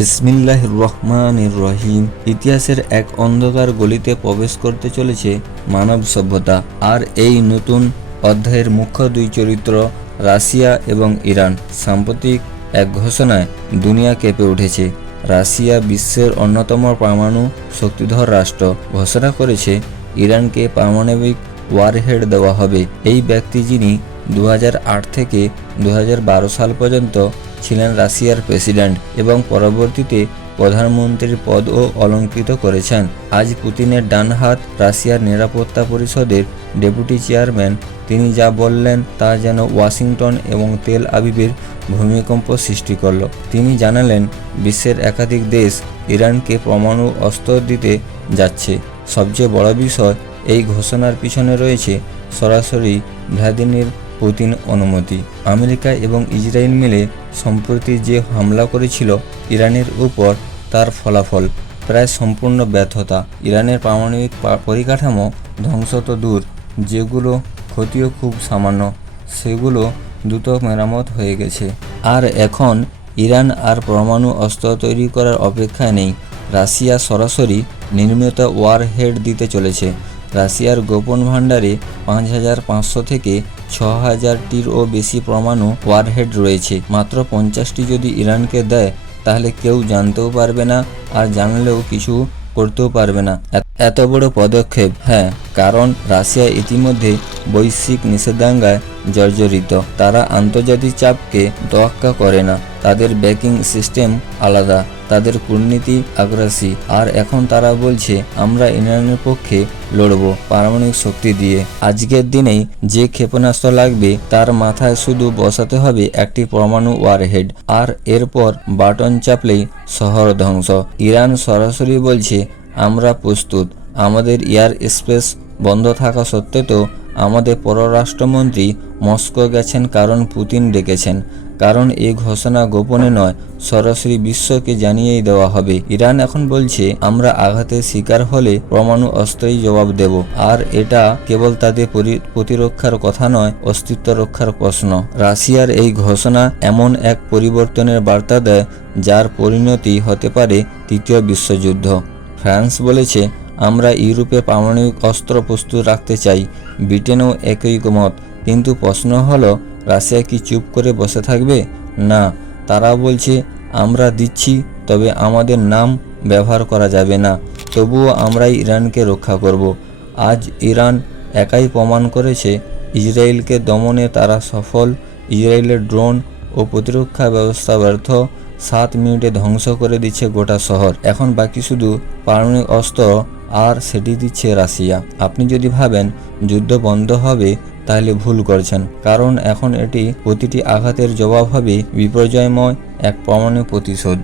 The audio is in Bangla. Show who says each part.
Speaker 1: বিসমিল্লাহ রহমান রহিম। ইতিহাসের এক অন্ধকার গলিতে প্রবেশ করতে চলেছে মানব সভ্যতা। আর এই নতুন অধ্যায়ের মুখ্য দুই চরিত্র রাশিয়া এবং ইরান। সাম্প্রতিক এক ঘোষণায় দুনিয়া কেঁপে উঠেছে। রাশিয়া বিশ্বের অন্যতম পরমাণু শক্তিধর রাষ্ট্র। ঘোষণা করেছে ইরানকে পারমাণবিক ওয়ারহেড দেওয়া হবে। এই ব্যক্তি যিনি দু হাজার আট থেকে দু হাজার বারো সাল পর্যন্ত ছিলেন রাশিয়ার প্রেসিডেন্ট এবং পরবর্তীতে প্রধানমন্ত্রীর পদও অলঙ্কৃত করেছেন। আজ পুতিনের ডান হাত রাশিয়ার নিরাপত্তা পরিষদের ডেপুটি চেয়ারম্যান। তিনি যা বললেন তা যেন ওয়াশিংটন এবং তেল আবিবের ভূমিকম্প সৃষ্টি করল। তিনি জানালেন, বিশ্বের একাধিক দেশ ইরানকে পরমাণু অস্ত্র দিতে যাচ্ছে। সবচেয়ে বড় বিষয়, এই ঘোষণার পিছনে রয়েছে সরাসরি ভ্লাদিমির পুতিন অনুমতি। আমেরিকা এবং ইসরায়েল মিলে সম্প্রতি যে হামলা করেছিল ইরানের উপর, তার ফলাফল প্রায় সম্পূর্ণ ব্যর্থতা। ইরানের পারমাণবিক পরিকাঠামো ধ্বংস তো দূর, যেগুলো ক্ষতিও খুব সামান্য, সেগুলো দ্রুত মেরামত হয়ে গেছে। আর এখন ইরান আর পরমাণু অস্ত্র তৈরি করার অপেক্ষায় নেই। রাশিয়া সরাসরি নির্মিত ওয়ারহেড দিতে চলেছে। রাশিয়ার গোপন ভাণ্ডারে পাঁচ হাজার পাঁচশো থেকে ছ হাজারটিরও বেশি পরমাণু ওয়ারহেড রয়েছে। মাত্র পঞ্চাশটি যদি ইরানকে দেয়, তাহলে কেউ জানতেও পারবে না আর জানলেও কিছু করতেও পারবে না। এত- বড় পদক্ষেপ হ্যাঁ কারণ রাশিয়া ইতিমধ্যে বৈশ্বিক নিষেধাজ্ঞায় জর্জরিত। তারা আন্তর্জাতিক চাপকে দোয়াক্কা করে না। তাদের ব্যাকিং সিস্টেম আলাদা, তাদের কূটনীতি আগ্রাসী। আর এখন তারা বলছে, আমরা ইরানের পক্ষে লড়ব পারমাণবিক শক্তি দিয়ে। আজকের দিনেই যে ক্ষেপণাস্ত্র লাগবে, তার মাথায় শুধু বসাতে হবে একটি পরমাণু ওয়ারহেড আর এরপর বাটন চাপলেই শহর ধ্বংস। ইরান সরাসরি বলছে, আমরা প্রস্তুত। আমাদের এয়ার স্পেস বন্ধ থাকা সত্ত্বেও আমাদের পররাষ্ট্রমন্ত্রী মস্কো গেছেন কারণ পুতিন ডেকেছেন। কারণ এই ঘোষণা গোপনে নয়, সরাসরি বিশ্বকে জানিয়েই দেওয়া হবে। ইরান এখন বলছে, আমরা আঘাতের শিকার হলে পরমাণু অস্ত্রেই জবাব দেব। আর এটা কেবল তাদের প্রতিরক্ষার কথা নয়, অস্তিত্ব রক্ষার প্রশ্ন। রাশিয়ার এই ঘোষণা এমন এক পরিবর্তনের বার্তা দেয়, যার পরিণতি হতে পারে তৃতীয় বিশ্বযুদ্ধ। ফ্রান্স বলেছে আমরা ইউরোপে পারমাণবিক অস্ত্র প্রস্তুত রাখতে চাই, ব্রিটেনও একই মত কিন্তু প্রশ্ন হলো, রাশিয়া কি চুপ করে বসে থাকবে? না, তারা বলছে, আমরা দিচ্ছি, তবে আমাদের নাম ব্যবহার করা যাবে না। তবুও আমরাই ইরানকে রক্ষা করব। আজ ইরান একাই প্রমাণ করেছে, ইসরায়েলকে দমনে তারা সফল। ইসরায়েলের ড্রোন ও প্রতিরক্ষা ব্যবস্থা ব্যর্থ। সাত মিনিটে ধ্বংস করে দিচ্ছে গোটা শহর। এখন বাকি শুধু পারমাণবিক অস্ত্র আর সেটি দিচ্ছে রাশিয়া। আপনি যদি ভাবেন যুদ্ধ বন্ধ হবে, তাহলে ভুল করছেন। কারণ এখন এটি প্রতিটি আঘাতের জবাব হবে বিপর্যয়ময় এক পরমাণু প্রতিশোধ।